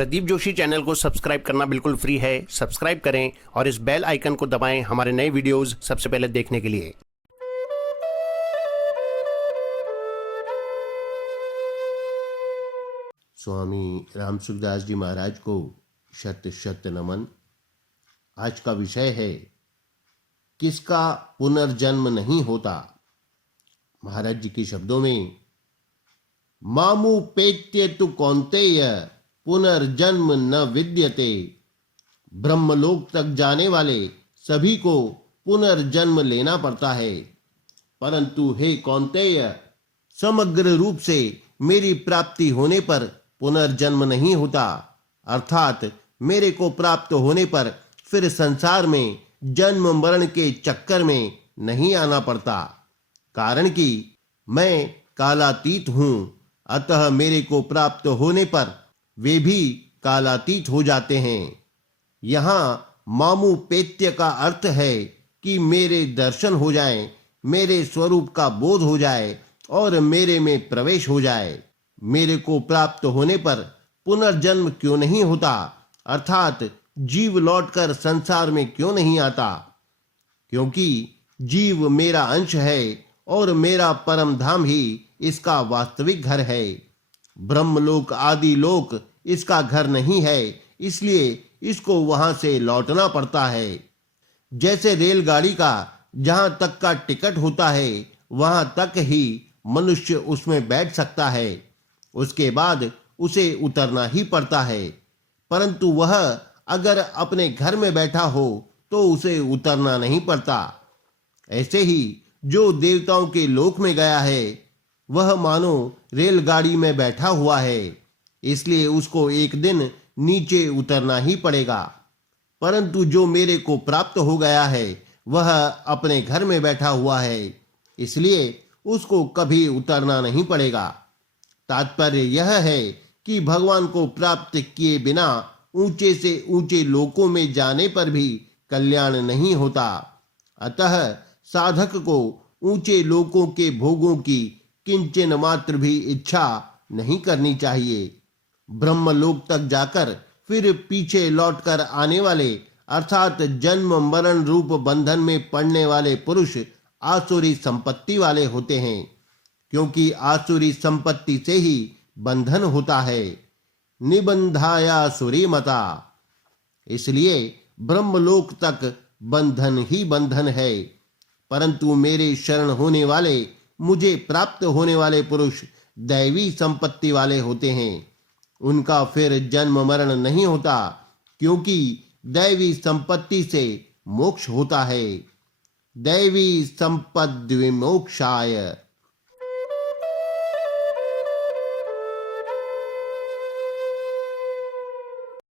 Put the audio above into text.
Pradeep Joshi channel को subscribe करना बिल्कुल फ्री है। सब्सक्राइब करें और इस बेल आइकन को दबाएं हमारे नए वीडियोस सबसे पहले देखने के लिए। स्वामी राम सुखदास जी महाराज को शत शत नमन। आज का विषय है किसका पुनर्जन्म नहीं होता। महाराज जी के शब्दों में, मामू पेत्य तु कौन्तेय पुनर्जन्म न विद्यते। ब्रह्मलोक तक जाने वाले सभी को पुनर्जन्म लेना पड़ता है, परंतु हे कौन्तेय, समग्र रूप से मेरी प्राप्ति होने पर पुनर्जन्म नहीं होता। अर्थात मेरे को प्राप्त होने पर फिर संसार में जन्म मरण के चक्कर में नहीं आना पड़ता। कारण कि मैं कालातीत हूं, अतः मेरे को प्राप्त होने पर वे भी कालातीत हो जाते हैं। यहाँ मामू पेत्य का अर्थ है कि मेरे दर्शन हो जाएं, मेरे स्वरूप का बोध हो जाए और मेरे में प्रवेश हो जाए। मेरे को प्राप्त होने पर पुनर्जन्म क्यों नहीं होता, अर्थात जीव लौटकर संसार में क्यों नहीं आता? क्योंकि जीव मेरा अंश है और मेरा परम धाम ही इसका वास्तविक घर है। ब्रह्मलोक आदि लोक इसका घर नहीं है, इसलिए इसको वहां से लौटना पड़ता है। जैसे रेलगाड़ी का जहां तक का टिकट होता है वहां तक ही मनुष्य उसमें बैठ सकता है, उसके बाद उसे उतरना ही पड़ता है। परंतु वह अगर अपने घर में बैठा हो तो उसे उतरना नहीं पड़ता। ऐसे ही जो देवताओं के लोक में गया है वह मानो रेलगाड़ी में बैठा हुआ है, इसलिए उसको एक दिन नीचे उतरना ही पड़ेगा। परंतु जो मेरे को प्राप्त हो गया है वह अपने घर में बैठा हुआ है, इसलिए उसको कभी उतरना नहीं पड़ेगा। तात्पर्य यह है कि भगवान को प्राप्त किए बिना ऊंचे से ऊंचे लोकों में जाने पर भी कल्याण नहीं होता। अतः साधक को ऊंचे लोकों के भोगों की किंचन मात्र भी इच्छा नहीं करनी चाहिए। ब्रह्मलोक तक जाकर फिर पीछे लौटकर आने वाले अर्थात जन्म मरण रूप बंधन में पड़ने वाले पुरुष आसुरी संपत्ति वाले होते हैं, क्योंकि आसुरी संपत्ति से ही बंधन होता है। निबंधाया सुरी मता, इसलिए ब्रह्मलोक तक बंधन ही बंधन है। परंतु मेरे शरण होने वाले, मुझे प्राप्त होने वाले पुरुष दैवी संपत्ति वाले होते हैं। उनका फिर जन्म मरण नहीं होता, क्योंकि दैवी संपत्ति से मोक्ष होता है। दैवी संपद विमोक्षाय।